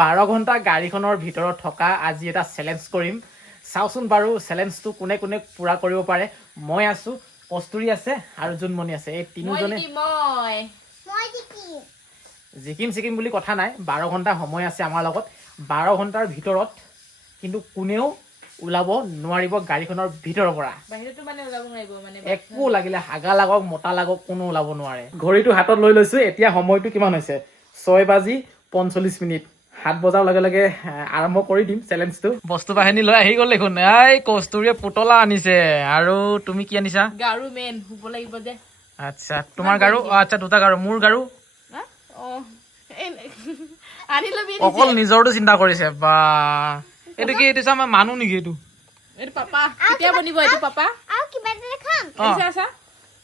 12 ঘণ্টা গাড়ীখনৰ ভিতৰত থকা আজি এটা চেলেঞ্জ কৰিম চাওচোন বাৰু চেলেঞ্জটো কোনে কোনে পুৰা কৰিব পাৰে মই আছো কস্তুৰী আছে আৰু জুনমণি আছে এই তিনিজনে জিকিম বুলি কথা নাই 12 ঘণ্টা সময় আছে আমাৰ লগত 12 ঘণ্টাৰ ভিতৰত কিন্তু কোনেও ওলাব নোৱাৰিব গাড়ীখনৰ ভিতৰৰ পৰা বাহিৰটো মানে ওলাব নোৱাৰিব মানে একো লাগিলে হাগা লাগক মোটা লাগক কোনো ওলাব নোৱাৰে ঘড়ীটো হাতত লৈ লৈছো এতিয়া সময়টো কিমান হৈছে 6:45 হাত বজাৰ লগে লগে আৰম্ভ কৰি দিম চেলেঞ্জটো বস্তু বাহিনী লৈ আহি গ'ল দেখোন এই কস্তুৰীয়ে পুতলা আনিছে আৰু তুমি কি আনিছা গাৰু মেন হুব লাগিব যে আচ্ছা তোমাৰ গাৰু আচ্ছা দুটা গাৰু মোৰ গাৰু আনিলবি অকল নিজৰটো চিন্তা কৰিছে বা এইটো কি এইটো আমাৰ মানুহ নেকি এইটো এইটো পাপা কেতিয়া বনিব এইটো পাপা আৰু কিবা এটা দেখাম আছা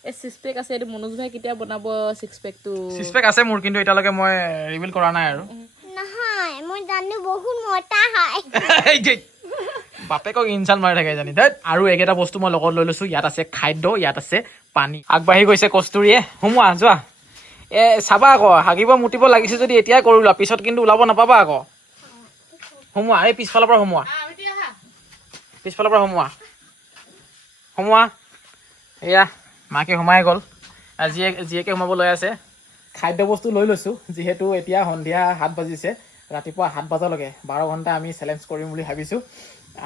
এই সিক্স পেক আছে এইটো মনোজ ভাই কেতিয়া বনাব সিক্স পেকটো সিক্স পেক আছে মোৰ কিন্তু এতিয়ালৈকে মই ৰিভিল কৰা নাই আৰু নহয় মই জানো বহুত মোটা হয় বাপেকক ইনচাল্ট মাৰি থাকে জানি ধেত আৰু একেটা বস্তু মই লগত লৈ লৈছো ইয়াত আছে খাদ্য ইয়াত আছে পানী আগবাঢ়ি গৈছে কস্তুৰীয়ে সোমোৱা যোৱা চাবা আকৌ হাগিব মুতিব লাগিছে যদি এতিয়াই কৰি লোৱা পিছত কিন্তু ওলাব নাপাবা আকৌ সোমোৱা এই পিছফালৰ পৰা সোমোৱা এয়া মাকে সোমাই গ'ল জীয়েকে সোমাব লৈ আছে খাদ্য বস্তু লৈ লৈছোঁ যিহেতু এতিয়া সন্ধিয়া 7 বাজিছে ৰাতিপুৱা 7 বজালৈকে 12 ঘণ্টা আমি চেলেঞ্জ কৰিম বুলি ভাবিছোঁ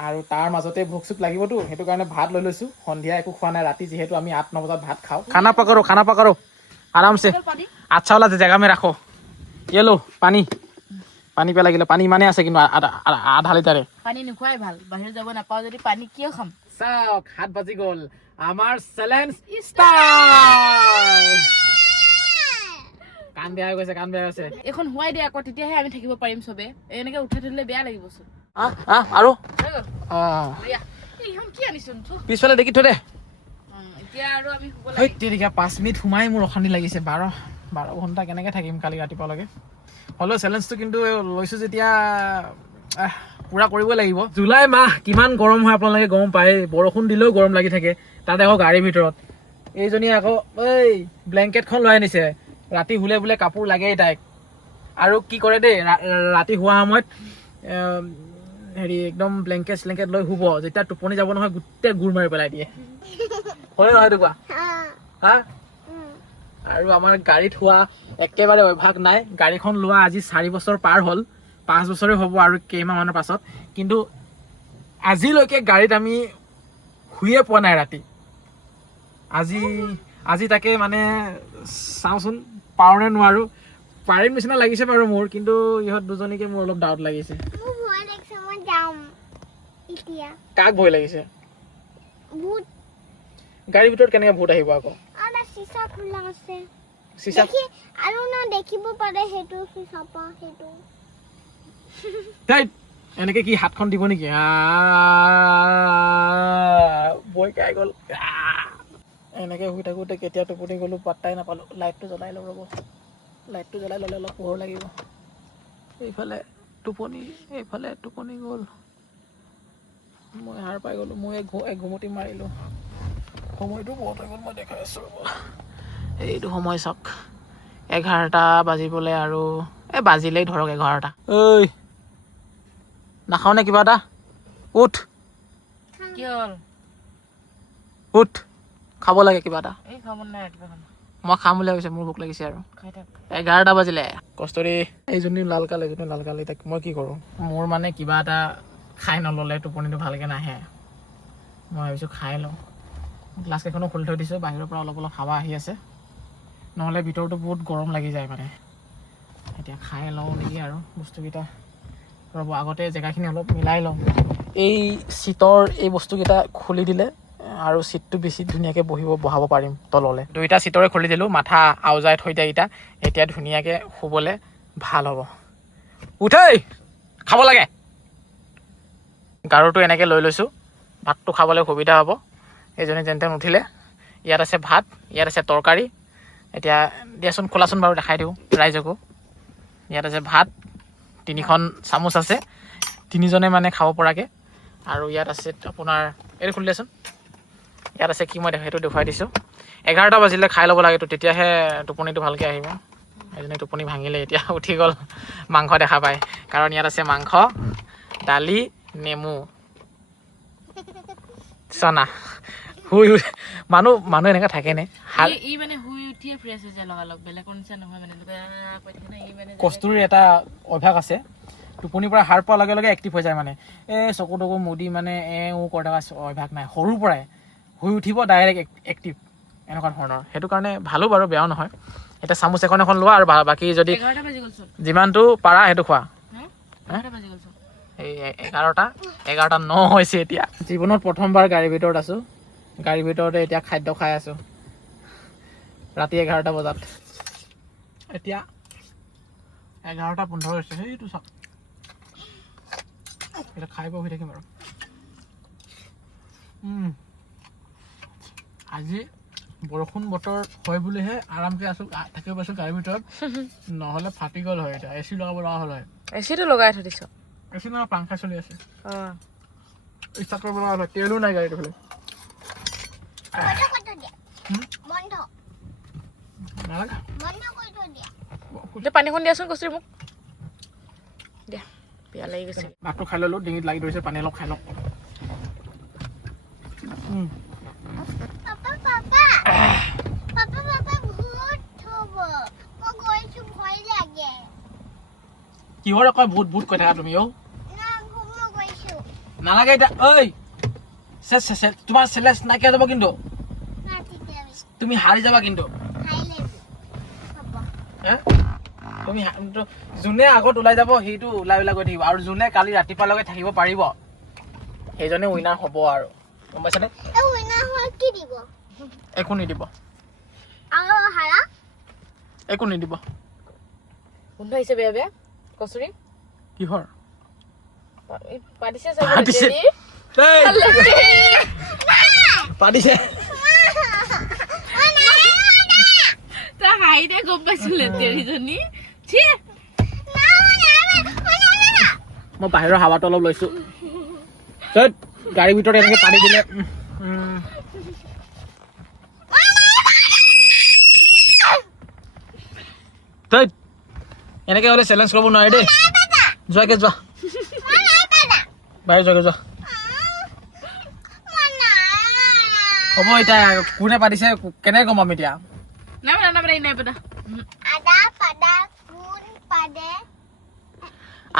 আৰু তাৰ মাজতে ভোক চোক লাগিবতো সেইটো কাৰণে ভাত লৈ লৈছোঁ সন্ধিয়া একো খোৱা নাই ৰাতি যিহেতু আমি 8-9 বজাত ভাত খাওঁ খানা পাকৰো আৰামছে আচ্ছা वाला জেগা মে ৰাখো ये लो পানী পেলাই লাগিলে পানী ইমানে আছে কিন্তু আধা লিটাৰে পানী নোখোৱাই ভাল বাহিৰত যাব নাপাওঁ যদি পানী কিয় খাম চাওক 7 বাজি গ'ল আমাৰ চেলেঞ্জ ষ্টাৰ্ট কান বেয়া হৈ গৈছে এখন হোৱাই দিয়া আকৌ তেতিয়াহে আমি থাকিব পাৰিম চবে এনেকে উঠাই থলে বেয়া লাগিব চোন আৰু এইখন কি আনিছোন পিছফালে দেখি থৈ দে এতিয়া আৰু আমি শুব হয় তেতিয়া 5 মিনিট সোমাই মোৰ অশান্তি লাগিছে 12 ঘণ্টা কেনেকে থাকিম কালি ৰাতিপুৱালৈকে হ'লেও চেলেঞ্জটো কিন্তু লৈছোঁ যেতিয়া পুৰা কৰিব লাগিব জুলাই মাহ কিমান গৰম হয় আপোনালোকে গম পায় বৰষুণ দিলেও গৰম লাগি থাকে তাতে আকৌ গাড়ীৰ ভিতৰত এইজনীয়ে আকৌ এই ব্লেংকেটখন লৈ আনিছে ৰাতি শুলে বোলে কাপোৰ লাগেই তাইক আৰু কি কৰে দেই ৰাতি শোৱা সময়ত হেৰি একদম ব্লেংকেট লৈ শুব যেতিয়া টোপনি যাব নহয় গোটেই গুৰ মাৰি পেলাই দিয়ে হয় নহয় এইটো কোৱা হা আৰু আমাৰ গাড়ীত হোৱা একেবাৰে অভ্যাস নাই গাড়ীখন লোৱা আজি 4 বছৰ পাৰ হ'ল 5 বছৰে হ'ব আৰু কেইমাহমানৰ পাছত কিন্তু আজিলৈকে গাড়ীত আমি শুয়ে পোৱা নাই ৰাতি আজি তাকে মানে চাওঁচোন পাৰো নে নোৱাৰো পাৰিম নিচিনা লাগিছে বাৰু মোৰ কিন্তু ইহঁত দুজনীকে মোৰ অলপ ডাউট লাগিছে মোৰ ভয় লাগিছে মই যাম এতিয়া কাক ভয় লাগিছে ভূত গাড়ীৰ ভিতৰত কেনেকৈ ভূত আহিব আকৌ আৰু চিচা খোলা আছে চিচা আৰু না দেখিব পাৰে সেইটো চিচাপা সেইটো তাই এনেকে কি হাতখন দিব নেকি বৈ কাই গ'ল এনেকে শুই থাকোঁতে কেতিয়া টোপনি গ'লো পাত্তাই নাপালোঁ লাইটটো জ্বলাই লওঁ ৰ'ব লাইটটো জ্বলাই ল'লে অলপ পোহৰ লাগিব এইফালে টোপনি গ'ল মই সাৰ পাই গ'লোঁ মই এক ঘুমটি মাৰিলোঁ সময়টো বহুত হৈ গ'ল মই দেখাই আছোঁ ৰ'ব এইটো সময় চাওক 11টা বাজিবলৈ আৰু বাজিলেই ধৰক 11টা ঐ নাখাওঁ নে কিবা এটা উঠ কি হ'ল উঠ খাব লাগে কিবা এটা এই খাব নাই ৰাতিপুৱা মই খাম বুলি ভাবিছোঁ মোৰ ভোক লাগিছে আৰু খাই থাক 11টা বাজিলে কস্তুৰী এইজনী লাল কাল তাক মই কি কৰোঁ মোৰ মানে কিবা এটা খাই নল'লে টোপনিটো ভালকৈ নাহে মই ভাবিছোঁ খাই লওঁ গ্লাছ কেইখনো খুলি থৈ দিছোঁ বাহিৰৰ পৰা অলপ হাৱা আহি আছে নহ'লে ভিতৰতো বহুত গৰম লাগি যায় মানে এতিয়া খাই লওঁ নেকি আৰু বস্তুকেইটা ৰ'ব আগতে জেগাখিনি অলপ মিলাই লওঁ এই চিটৰ এই বস্তুকেইটা খুলি দিলে আৰু চিটটো বেছি ধুনীয়াকৈ বহাব পাৰিম তললৈ 2টা চিটৰে খুলি দিলোঁ মাথা আউজাই থৈ দিয়া কেইটা এতিয়া ধুনীয়াকৈ শুবলৈ ভাল হ'ব উঠেই খাব লাগে গাৰুটো এনেকৈ লৈ লৈছোঁ ভাতটো খাবলৈ সুবিধা হ'ব এইজনী যেন তেন উঠিলে ইয়াত আছে ভাত ইয়াত আছে তৰকাৰী এতিয়া দিয়াচোন খোলাচোন বাৰু দেখাই দিওঁ ৰাইজকো ইয়াত আছে ভাত 3খন চামুচ আছে 3জনে মানে খাব পৰাকৈ আৰু ইয়াত আছে আপোনাৰ এইটো খুলি দিয়াচোন ইয়াত আছে কি মই সেইটো দেখুৱাই দিছোঁ 11টা বাজিলে খাই ল'ব লাগেতো তেতিয়াহে টোপনিটো ভালকৈ আহিব এজনী টোপনি ভাঙিলে এতিয়া উঠি গ'ল মাংস দেখা পায় কাৰণ ইয়াত আছে মাংস দালি নেমু চনা শুই মানুহ এনেকা থাকেনে ই মানে শুই উঠিয়ে ফ্ৰেছ হৈ যায় লগালগ বেলেগৰ নিচিনা নহয় মানে কৈ থাকে না ই মানে কস্তুৰীৰ এটা অভ্যাস আছে টোপনিৰ পৰা সাৰ পোৱাৰ লগে লগে এক্টিভ হৈ যায় মানে চকু তকু মুদি মানে কৰি থকা অভ্যাস নাই সৰুৰ পৰাই শুই উঠিব ডাইৰেক্ট এক্টিভ এনেকুৱা ধৰণৰ সেইটো কাৰণে ভালো বাৰু বেয়াও নহয় এতিয়া চামুচ এখন লোৱা আৰু বাকী যদি 11টা বাজি গ'লচোন যিমানটো পাৰা সেইটো খোৱা 11টা বাজি গ'লচোন এই 11:09 হৈছে এতিয়া জীৱনত প্ৰথমবাৰ গাড়ীৰ ভিতৰত আছো গাড়ীৰ ভিতৰতে এতিয়া খাদ্য খাই আছো ৰাতি 11টা বজাত এতিয়া 11:15 হৈছে সেইটো চাওক এটা খাই বহি থাকিম আৰু আজি বৰষুণ বতৰ হয় বুলিহে আৰামকে আছো থাকিব পাইছো গাড়ীৰ ভিতৰত নহ'লে ফাটি গ'ল হয় এতিয়া এচি লগাব লগা হ'ল হয় এচিটো লগাই থৈ দিছ এচি নহয় পাংখা চলি আছে ষ্টাৰ্ট কৰিব লগা হ'ল তেলো নাই গাড়ীটো ফালে পানীখন দিয়াচোন কচুৰি মোক দিয়া পিয়া লাগি গৈছে ভাতটো খাই ল'লো ডিঙিত লাগি ধৰিছে পানী অলপ খাই লওক কিহৰ কয় ভূত কৈ থাকা তুমি নালাগে এতিয়া ঐ তোমাৰ চেলেঞ্জ নাইকিয়া যাব কিন্তু তুমি হাৰি যাবা কিন্তু তুমি যোনে আগত ওলাই যাব সেইটো ওলাই গৈ থাকিব আৰু যোনে কালি ৰাতিপুৱালৈকে থাকিব পাৰিব সেইজনে উইনাৰ হ'ব আৰু গম পাইছানে একো নিদিব একো নিদিব গোন্ধ আহিছে বেয়া বেয়া কচুৰি কিহৰ পাতিছে পাতিছে তই হাঁহিতে গম পাইছো লেতেৰিজনী মই বাহিৰৰ হাৱাটো অলপ লৈছো গাড়ীৰ ভিতৰত এনেকে পানী দিলে এনেকে হলে চেলেঞ্জ কৰিব নোৱাৰি দেই যোৱাকে যোৱা বাহিৰ যোৱাকে যোৱা হ'ব এতিয়া কোনে পাতিছে কেনেকে গম পাম এতিয়া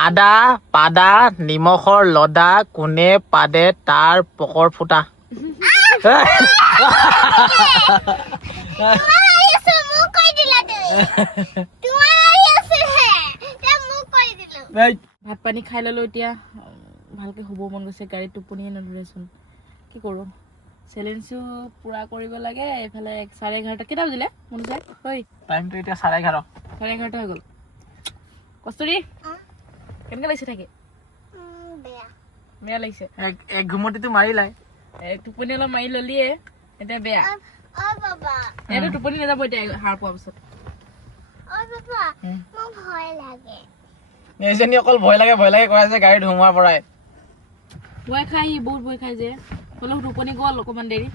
আদা পাদা নিমখৰ লদা কোনে পাদে তাৰ পকৰ ফুটা ভাত পানী খাই ললো এতিয়া ভালকে শুব মন গৈছে গাড়ীত টোপনিয়ে নধৰেচোন কি কৰো চেলেঞ্জটো পুৰা কৰিব লাগে এইফালে 11:30 কেইটা বাজিলে মন যায় ঐ টাইমটো এতিয়া 11:30 হৈ গ'ল কস্তুৰি কেনেকে লাগিছে থাকে বেয়া লাগিছে এক ঘুমতিটো মাৰিলাই টোপনি অলপ মাৰি ললিয়ে এতিয়া বেয়া এইটো টোপনি নাযাব এতিয়া সাৰ পোৱাৰ পিছত এজনী অকল ভয় লাগে কৈ আছে গাড়ী ধুমুহাৰ পৰাই ভয় খাই বহুত ভয় খাই যে হ'লেও টোপনি গ'ল অকমান দেৰি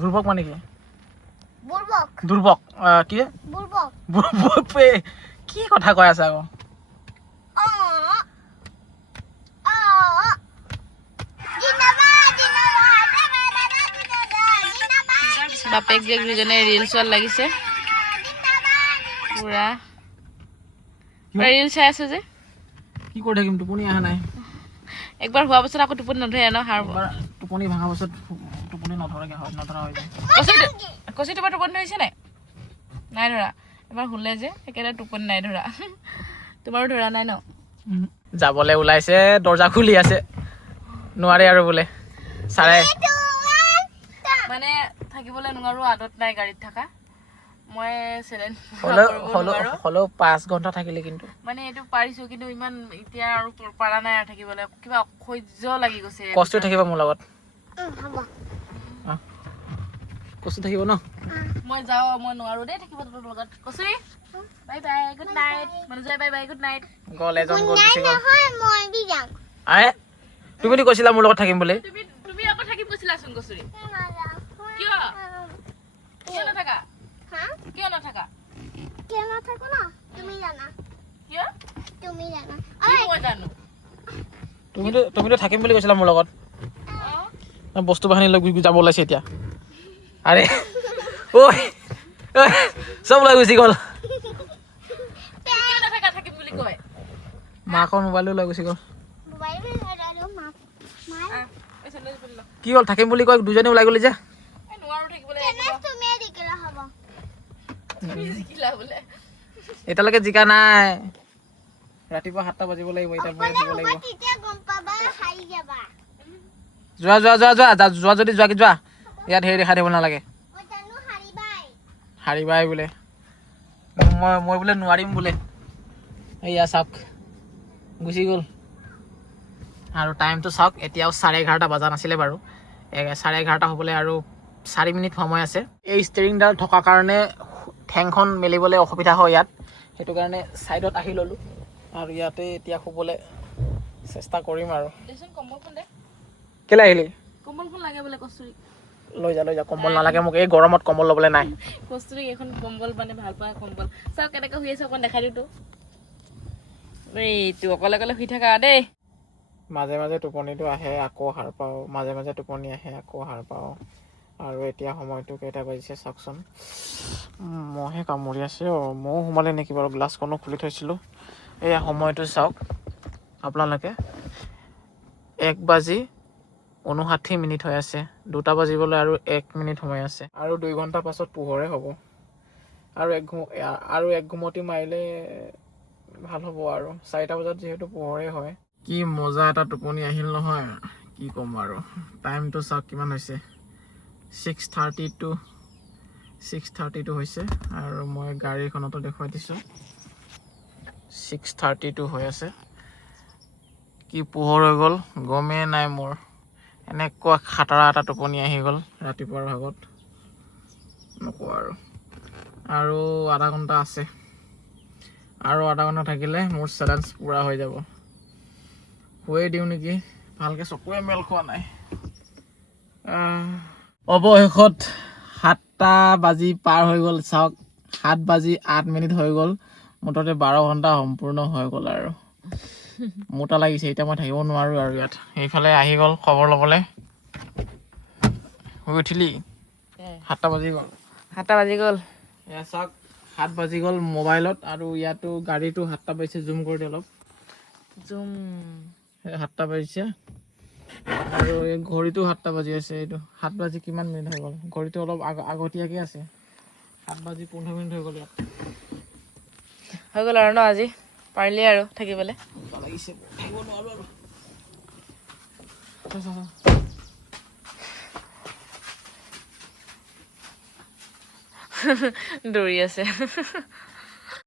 দুৰ্ভক মানে কি দুৰ্ভক কি কথা কৈ আছে আকৌ বাপেক জীয়েক দুজনে ৰিল চোৱাত লাগিছে পুৰা ৰিল চাই আছে যে কি কৰি থাকিম টোপনি অহা নাই একবাৰ হোৱাৰ পাছত আকৌ টোপনি নধৰে ন সাৰ টোপনি ভাঙা পাছত টোপনি নধৰা হৈ যায় কচি তোমাৰ টোপনি ধৰিছে নাই ধৰা এবাৰ শুলে যে একেবাৰে টোপনি নাই ধৰা তোমাৰো ধৰা নাই ন যাবলৈ ওলাইছে দৰ্জা খুলি আছে নোৱাৰে আৰু বোলে মানে থাকিবলৈ নোৱাৰো আদত নাই গাড়ীত থকা মই চেলেঞ্জ হ'লেও 5 ঘণ্টা থাকিলে কিন্তু মানে এইটো পাৰিছো কিন্তু ইমান এতিয়া আৰু পাৰা নাই আৰু থাকিবলৈ কিবা অসহ্য লাগি গৈছে কষ্ট থাকিব মোৰ লগত কষ্ট থাকিব ন মই যাওঁ মই নোৱাৰো দেই থাকিব তোৰ লগত কচুৰি bye bye good night Monojoy bye bye good night গ'ল এজন গ'ল গুচি গ'ল তুমিতো কৈছিলা মোৰ লগত থাকিম বুলি তুমি আকৌ থাকিম কৈছিলাচোন কচুৰি কিয় নাথাকা কিয় নাথাকা কিয় নাথাকো ন তুমি জানা কিয় তুমি জানা কি মই জানো তুমিতো থাকিম বুলি কৈছিলা মোৰ লগত অ বস্তু বাহানি লৈ যাব ওলাইছে এতিয়া আৰে ঐ ঐ চব লৈ গুচি গ'ল কিয় নাথাকা থাকিম বুলি কয় মাকৰ মোবাইলো লৈ গুচি গ'ল মোবাইল আৰু মা এই চেণ্ডেল পিন্ধি ল কি হ'ল থাকিম বুলি কয় দুজনী ওলাই গ'লি যে এই নোৱাৰো থাকিবলৈ কেনে তুমি দেখিলা হ'ব তুমি জিকিলা বোলে এতিয়ালৈকে জিকা নাই ৰাতিপুৱা 7টা বাজিব লাগিব এতিয়া মই উঠিব লাগিব তেতিয়া গম পাবা হাৰি যাবা যোৱা যোৱা যোৱা যোৱা যোৱা যদি যোৱা কি যোৱা ইয়াত হেৰি দেখাই দিব নালাগে মই জানো হাৰিবাই হাৰিবাই বোলে মই বোলে নোৱাৰিম বোলে এয়া চাওক গুচি গ'ল আৰু টাইমটো চাওক এতিয়াও 11:30 বজা নাছিলে বাৰু 11:30 হ'বলৈ আৰু 4 মিনিট সময় আছে এই ষ্টেৰিংডাল থকাৰ কাৰণে ঠেংখন মেলিবলৈ অসুবিধা হয় ইয়াত সেইটো কাৰণে ছাইডত আহি ল'লোঁ আৰু ইয়াতে এতিয়া শুবলৈ চেষ্টা কৰিম আৰু দেচোন কম্বলখন দে কেলৈ আহিলি কম্বলখন লাগে বোলে কস্তুৰী লৈ যা কম্বল নালাগে মোক এই গৰমত কম্বল ল'বলৈ নাই কস্তুৰী এখন কম্বল মানে ভাল পায় কম্বল চাওক কেনেকৈ শুই আছে অকণ দেখাই দিওঁ এইটো অকলে অকলে শুই থাকা দেই মাজে মাজে টোপনিটো আহে আকৌ সাৰ পাওঁ মাজে মাজে টোপনি আহে আকৌ সাৰ পাওঁ আৰু এতিয়া সময়টো কেইটা বাজিছে চাওকচোন মহে কামুৰি আছে ময়ো সোমালে নেকি বাৰু গ্লাছখনো খুলি থৈছিলোঁ এয়া সময়টো চাওক আপোনালোকে 1:59 হৈ আছে 2টা বাজিবলৈ আৰু 1 মিনিট সময় আছে আৰু 2 ঘণ্টা পাছত পোহৰে হ'ব আৰু এক ঘুমতি মাৰিলে ভাল হ'ব আৰু 4টা বজাত যিহেতু পোহৰে হয় কি মজা এটা টোপনি আহিল নহয় কি ক'ম আৰু টাইমটো চাওক কিমান হৈছে 6:32 হৈছে আৰু মই গাড়ীখনতো দেখুৱাই দিছোঁ 6:32 হৈ আছে কি পোহৰ হৈ গ'ল গমেই নাই মোৰ এনেকুৱা খাটাৰা এটা টোপনি আহি গ'ল ৰাতিপুৱাৰ ভাগত নকওঁ আৰু আধা ঘণ্টা আছে আৰু আধা ঘণ্টা থাকিলে মোৰ চেলেঞ্জ পূৰা হৈ যাব শুয়ে দিওঁ নেকি ভালকৈ চকুৱে মেল খোৱা নাই অৱশেষত 7টা বাজি পাৰ হৈ গ'ল চাওক 7:08 হৈ গ'ল মুঠতে 12 ঘণ্টা সম্পূৰ্ণ হৈ গ'ল আৰু মোটা লাগিছে এতিয়া মই থাকিব নোৱাৰোঁ আৰু ইয়াত সেইফালে আহি গ'ল খবৰ ল'বলৈ শুই উঠিলি 7টা বাজি গ'ল 7টা বাজি গ'ল এয়া চাওক 7 বাজি গ'ল মোবাইলত আৰু ইয়াতো গাড়ীটো 7টা বাজিছে জুম কৰি দিওঁ অলপ জুম 7টা বাজিছে আৰু এই ঘড়ীটো 7টা বাজি আছে এইটো 7 বাজি কিমান মিনিট হৈ গ'ল ঘড়ীটো অলপ আগতীয়াকৈ আছে 7:15 হৈ গ'ল ইয়াত হৈ গ'ল আৰু ন আজি পাৰিলি আৰু থাকিবলৈ লাগিছে থাকিব নোৱাৰোঁ আৰু দৌৰি আছে